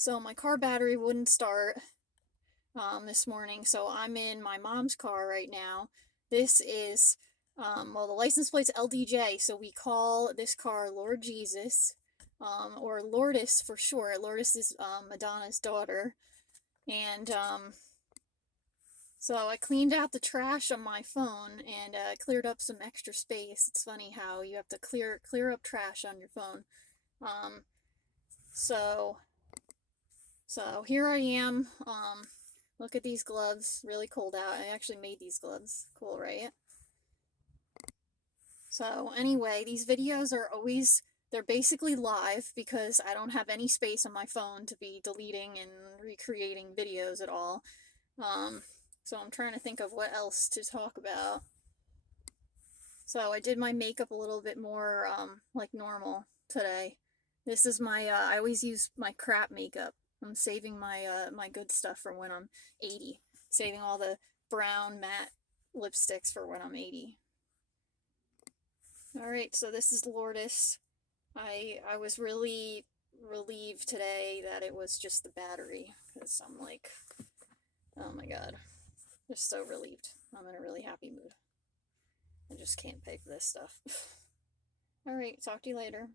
So my car battery wouldn't start this morning, so I'm in my mom's car right now. This is well, the license plate's LDJ, so we call this car Lord Jesus, or Lourdes for short. Lourdes is Madonna's daughter, and so I cleaned out the trash on my phone and cleared up some extra space. It's funny how you have to clear up trash on your phone. Um, so So here I am. Look at these gloves. Really cold out. I actually made these gloves. Cool, right? So anyway, these videos are always, they're basically live because I don't have any space on my phone to be deleting and recreating videos at all. Um, so I'm trying to think of what else to talk about. So I did my makeup a little bit more like normal today. This is my I always use my crap makeup. I'm saving my good stuff for when I'm 80. Saving all the brown matte lipsticks for when I'm 80. All right, so this is Lourdes. I was really relieved today that it was just the battery because I'm like, oh my god, just so relieved. I'm in a really happy mood. I just can't pay for this stuff. All right, talk to you later.